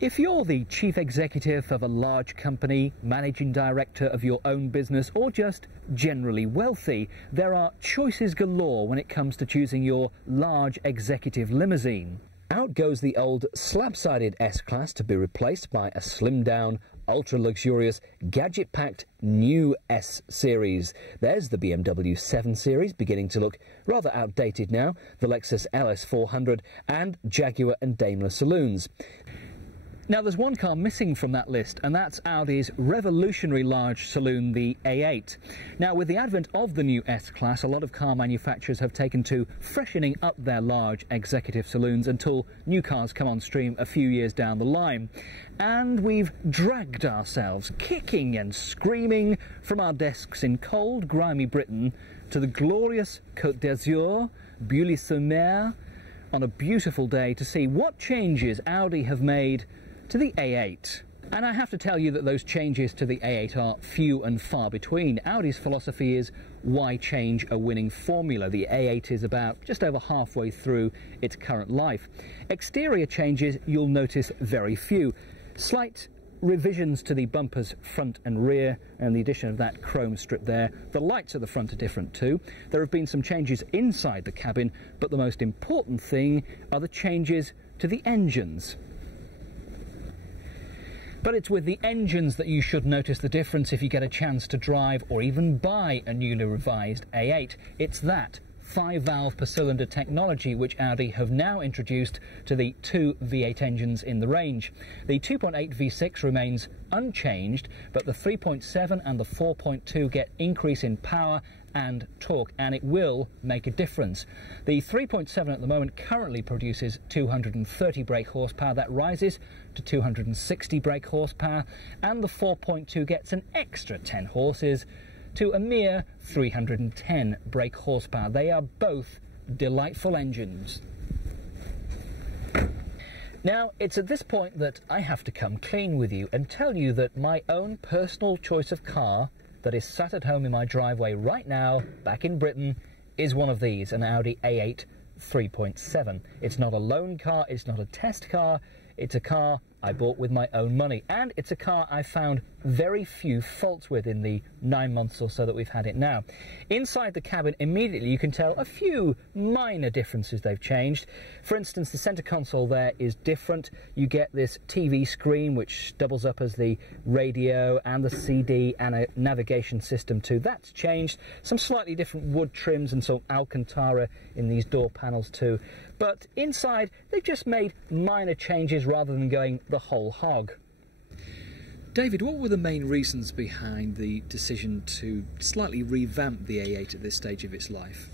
If you're the chief executive of a large company, managing director of your own business, or just generally wealthy, there are choices galore when it comes to choosing your large executive limousine. Out goes the old slab-sided S-Class to be replaced by a slimmed-down, ultra-luxurious, gadget-packed new S-Series. There's the BMW 7 Series, beginning to look rather outdated now, the Lexus LS400 and Jaguar and Daimler saloons. Now, there's one car missing from that list, and that's Audi's revolutionary large saloon, the A8. Now, with the advent of the new S-Class, a lot of car manufacturers have taken to freshening up their large executive saloons until new cars come on stream a few years down the line. And we've dragged ourselves, kicking and screaming, from our desks in cold, grimy Britain to the glorious Côte d'Azur, Bully-sur-Mer, on a beautiful day to see what changes Audi have made to the A8. And I have to tell you that those changes to the A8 are few and far between. Audi's philosophy is, why change a winning formula? The A8 is about just over halfway through its current life. Exterior changes, you'll notice very few. Slight revisions to the bumpers front and rear, and the addition of that chrome strip there. The lights at the front are different too. There have been some changes inside the cabin, but the most important thing are the changes to the engines. But it's with the engines that you should notice the difference if you get a chance to drive or even buy a newly revised A8. It's that 5-valve per cylinder technology which Audi have now introduced to the two V8 engines in the range. The 2.8 V6 remains unchanged, but the 3.7 and the 4.2 get increase in power and torque, and it will make a difference. The 3.7 at the moment currently produces 230 brake horsepower. That rises to 260 brake horsepower, and the 4.2 gets an extra 10 horses to a mere 310 brake horsepower. They are both delightful engines. Now, it's at this point that I have to come clean with you and tell you that my own personal choice of car that is sat at home in my driveway right now, back in Britain, is one of these, an Audi A8 3.7. It's not a loan car, it's not a test car, it's a car I bought with my own money, and it's a car I found very few faults with in the 9 months or so that we've had it now. Inside the cabin, immediately you can tell a few minor differences they've changed. For instance, the centre console there is different. You get this TV screen which doubles up as the radio and the CD and a navigation system too. That's changed. Some slightly different wood trims and some Alcantara in these door panels too. But inside, they've just made minor changes rather than going the whole hog. David, what were the main reasons behind the decision to slightly revamp the A8 at this stage of its life?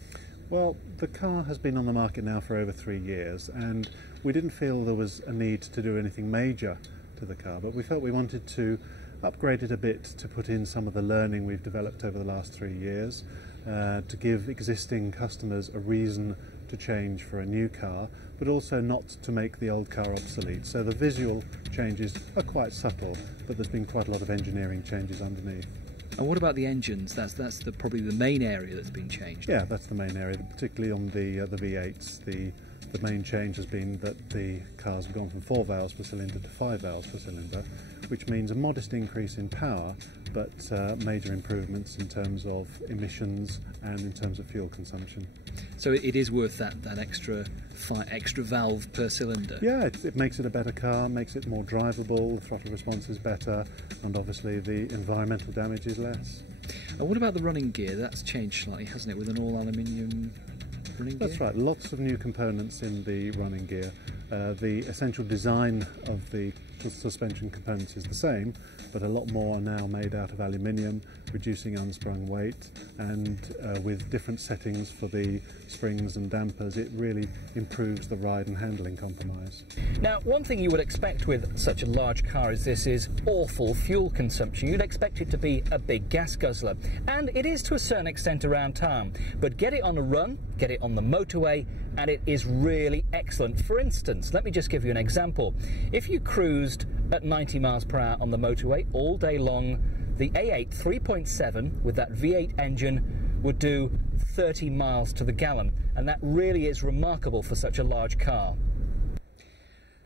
Well, the car has been on the market now for over 3 years, and we didn't feel there was a need to do anything major to the car, but we felt we wanted to upgrade it a bit to put in some of the learning we've developed over the last 3 years, to give existing customers a reason to change for a new car, but also not to make the old car obsolete. So the visual changes are quite subtle, but there's been quite a lot of engineering changes underneath. And what about the engines? That's probably the main area that's been changed. Yeah, that's the main area, particularly on the V8s. The main change has been that the cars have gone from 4 valves per cylinder to 5 valves per cylinder, which means a modest increase in power, but major improvements in terms of emissions and in terms of fuel consumption. So it is worth that extra valve per cylinder? Yeah, it makes it a better car, makes it more drivable, the throttle response is better, and obviously the environmental damage is less. And what about the running gear? That's changed slightly, hasn't it, with an all-aluminium running gear? That's right, lots of new components in the running gear. The essential design of the suspension components is the same, but a lot more are now made out of aluminium, reducing unsprung weight, and with different settings for the springs and dampers, it really improves the ride and handling compromise. Now, one thing you would expect with such a large car as this is awful fuel consumption. You'd expect it to be a big gas guzzler, and it is to a certain extent around town, but get it on a run, get it on the motorway, and it is really excellent. For instance, let me just give you an example. If you cruised at 90 miles per hour on the motorway all day long, the A8 3.7 with that V8 engine would do 30 miles to the gallon, and that really is remarkable for such a large car.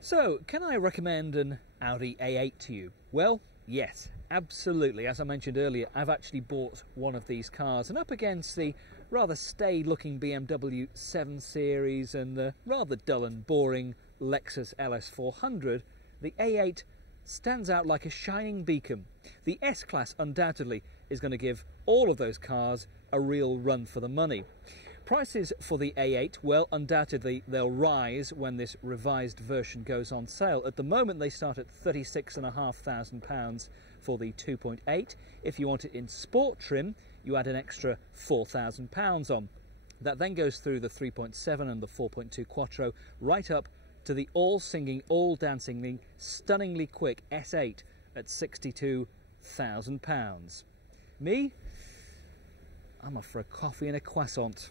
So, can I recommend an Audi A8 to you? Well, yes, absolutely. As I mentioned earlier, I've actually bought one of these cars, and up against the rather staid looking BMW 7 Series and the rather dull and boring Lexus LS400, the A8 stands out like a shining beacon. The S-Class undoubtedly is going to give all of those cars a real run for the money. Prices for the A8, well, undoubtedly they'll rise when this revised version goes on sale. At the moment they start at £36,500 for the 2.8. If you want it in sport trim, you add an extra £4,000 on. That then goes through the 3.7 and the 4.2 Quattro right up to the all-singing, all-dancing, stunningly quick S8 at £62,000. Me? I'm off for a coffee and a croissant.